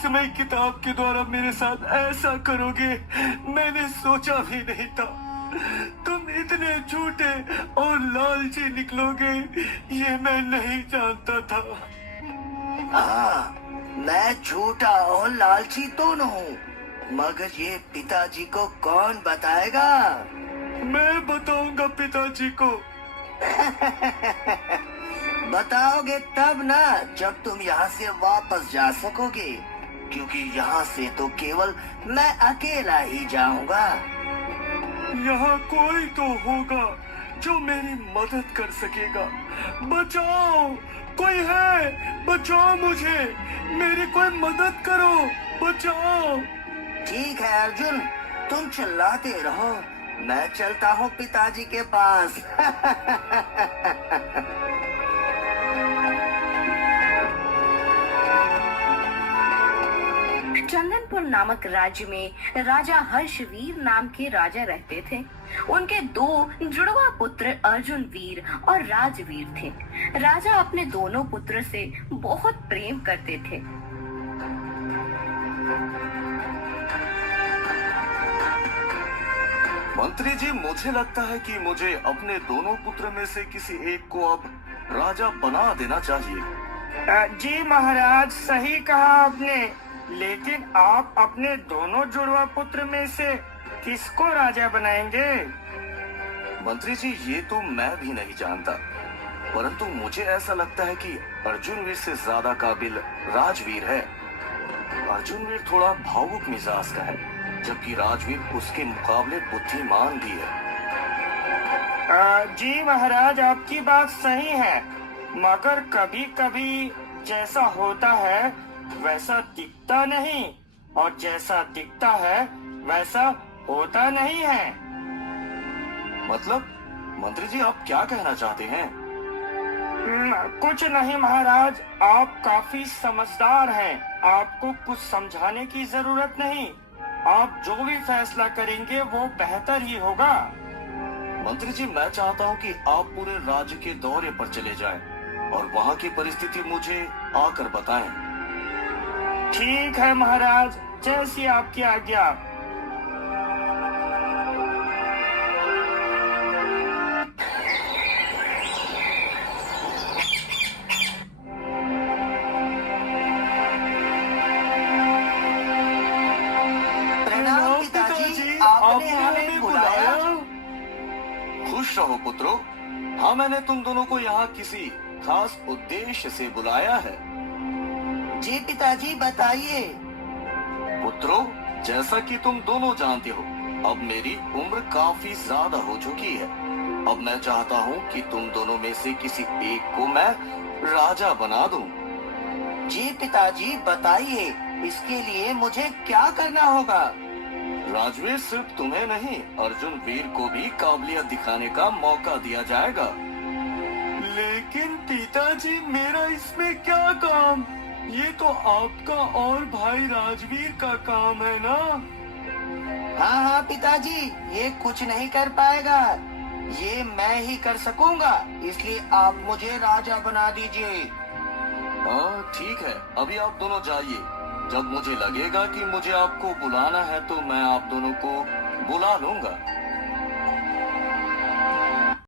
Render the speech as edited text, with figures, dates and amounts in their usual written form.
रहस्यमय किताब के द्वारा मेरे साथ ऐसा करोगे मैंने सोचा भी नहीं था। तुम इतने झूठे और लालची निकलोगे ये मैं नहीं जानता था। हाँ, मैं झूठा और लालची दोनों हूँ, मगर ये पिताजी को कौन बताएगा? मैं बताऊंगा पिताजी को। बताओगे तब ना, जब तुम यहाँ से वापस जा सकोगे, क्योंकि यहाँ से तो केवल मैं अकेला ही जाऊंगा। यहाँ कोई तो होगा जो मेरी मदद कर सकेगा। बचाओ, कोई है? बचाओ मुझे, मेरी कोई मदद करो, बचाओ। ठीक है अर्जुन, तुम चिल्लाते रहो, मैं चलता हूँ पिताजी के पास। चंदनपुर नामक राज्य में राजा हर्षवीर नाम के राजा रहते थे। उनके दो जुड़वा पुत्र अर्जुन वीर और राजवीर थे। राजा अपने दोनों पुत्र से बहुत प्रेम करते थे। मंत्री जी, मुझे लगता है कि मुझे अपने दोनों पुत्र में से किसी एक को अब राजा बना देना चाहिए। जी महाराज, सही कहा आपने, लेकिन आप अपने दोनों जुड़वा पुत्र में से किसको राजा बनाएंगे? मंत्री जी, ये तो मैं भी नहीं जानता, परंतु मुझे ऐसा लगता है कि अर्जुन वीर से ज्यादा काबिल राजवीर है। अर्जुन वीर थोड़ा भावुक मिजाज का है, जबकि राजवीर उसके मुकाबले बुद्धिमान भी है। जी महाराज, आपकी बात सही है, मगर कभी कभी जैसा होता है वैसा दिखता नहीं, और जैसा दिखता है वैसा होता नहीं है। मतलब मंत्री जी, आप क्या कहना चाहते हैं? कुछ नहीं महाराज, आप काफी समझदार हैं, आपको कुछ समझाने की जरूरत नहीं। आप जो भी फैसला करेंगे वो बेहतर ही होगा। मंत्री जी, मैं चाहता हूँ कि आप पूरे राज्य के दौरे पर चले जाएं और वहाँ की परिस्थिति मुझे आकर बताएं। ठीक है महाराज, जैसी आपकी आज्ञा। प्रणाम पिताजी, आपने हमें बुलाया? खुश रहो पुत्रो। हाँ, मैंने तुम दोनों को यहाँ किसी खास उद्देश्य से बुलाया है। जी पिताजी, बताइए। पुत्रो, जैसा कि तुम दोनों जानते हो, अब मेरी उम्र काफी ज्यादा हो चुकी है। अब मैं चाहता हूँ कि तुम दोनों में से किसी एक को मैं राजा बना दूं। जी पिताजी, बताइए, इसके लिए मुझे क्या करना होगा? राजवीर, सिर्फ तुम्हें नहीं, अर्जुन वीर को भी काबिलियत दिखाने का मौका दिया जाएगा। लेकिन पिताजी, मेरा इसमें क्या काम? ये तो आपका और भाई राजवीर का काम है ना? हाँ हाँ पिताजी, ये कुछ नहीं कर पाएगा, ये मैं ही कर सकूंगा, इसलिए आप मुझे राजा बना दीजिए। हाँ ठीक है, अभी आप दोनों जाइए। जब मुझे लगेगा कि मुझे आपको बुलाना है तो मैं आप दोनों को बुला लूंगा।